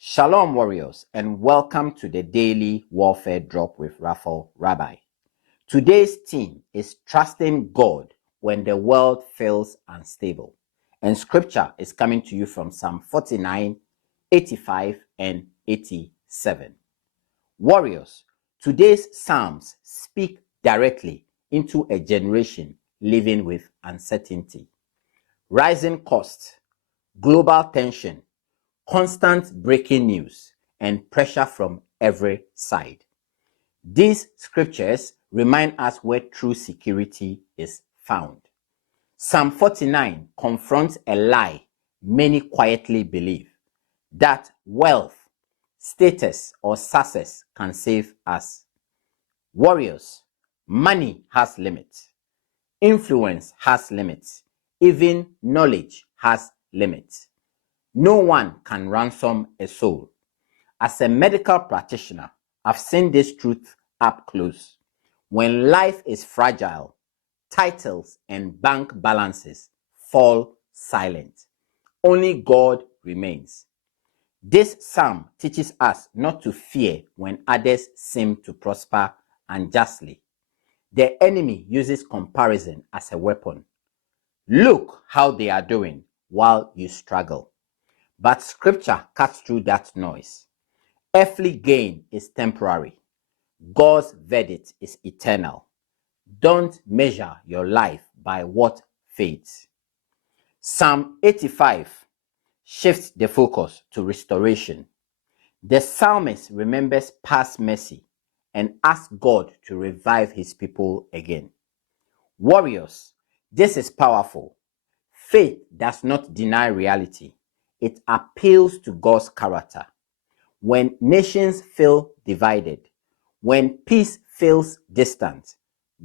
Shalom, warriors, and welcome to the Daily Warfare Drop with Raphael, Rabbi. Today's theme is trusting God when the world feels unstable. And scripture is coming to you from Psalm 49, 85, and 87. Warriors, today's Psalms speak directly into a generation living with uncertainty. Rising costs, global tension, constant breaking news, and pressure from every side. These scriptures remind us where true security is found. Psalm 49 confronts a lie many quietly believe, that wealth, status, or success can save us. Warriors, money has limits. Influence has limits. Even knowledge has limits. No one can ransom a soul. As a medical practitioner, I've seen this truth up close. When life is fragile, titles and bank balances fall silent. Only God remains. This psalm teaches us not to fear when others seem to prosper unjustly. The enemy uses comparison as a weapon. Look how they are doing while you struggle. But scripture cuts through that noise. Earthly gain is temporary. God's verdict is eternal. Don't measure your life by what fades. Psalm 85 shifts the focus to restoration. The psalmist remembers past mercy and asks God to revive his people again. Warriors, this is powerful. Faith does not deny reality. It appeals to God's character. When nations feel divided, when peace feels distant,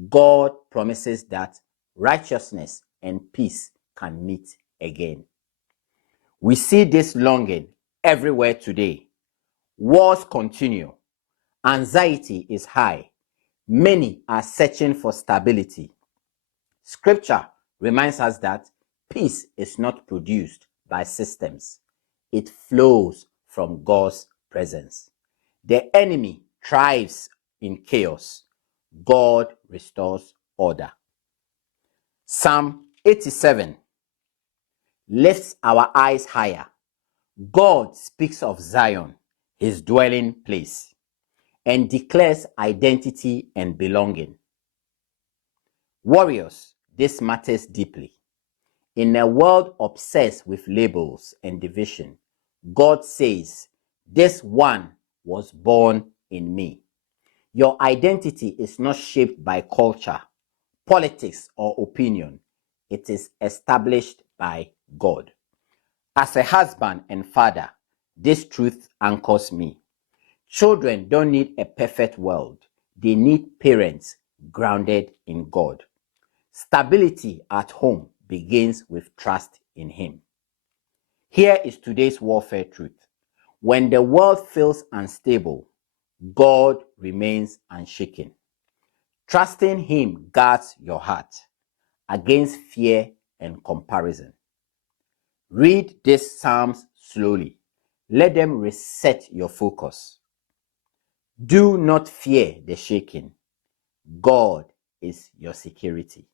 God promises that righteousness and peace can meet again. We see this longing everywhere today. Wars continue. Anxiety is high. Many are searching for stability. Scripture reminds us that peace is not produced by systems. It flows from God's presence. The enemy thrives in chaos. God restores order. Psalm 87 lifts our eyes higher. God speaks of Zion, his dwelling place, and declares identity and belonging. Warriors, this matters deeply. In a world obsessed with labels and division, God says, "This one was born in me." Your identity is not shaped by culture, politics, or opinion. It is established by God. As a husband and father, this truth anchors me. Children don't need a perfect world. They need parents grounded in God. Stability at home begins with trust in Him. Here is today's warfare truth. When the world feels unstable, God remains unshaken. Trusting Him guards your heart against fear and comparison. Read these Psalms slowly. Let them reset your focus. Do not fear the shaking. God is your security.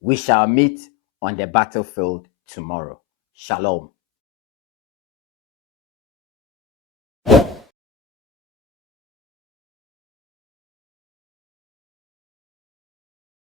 We shall meet on the battlefield tomorrow. Shalom.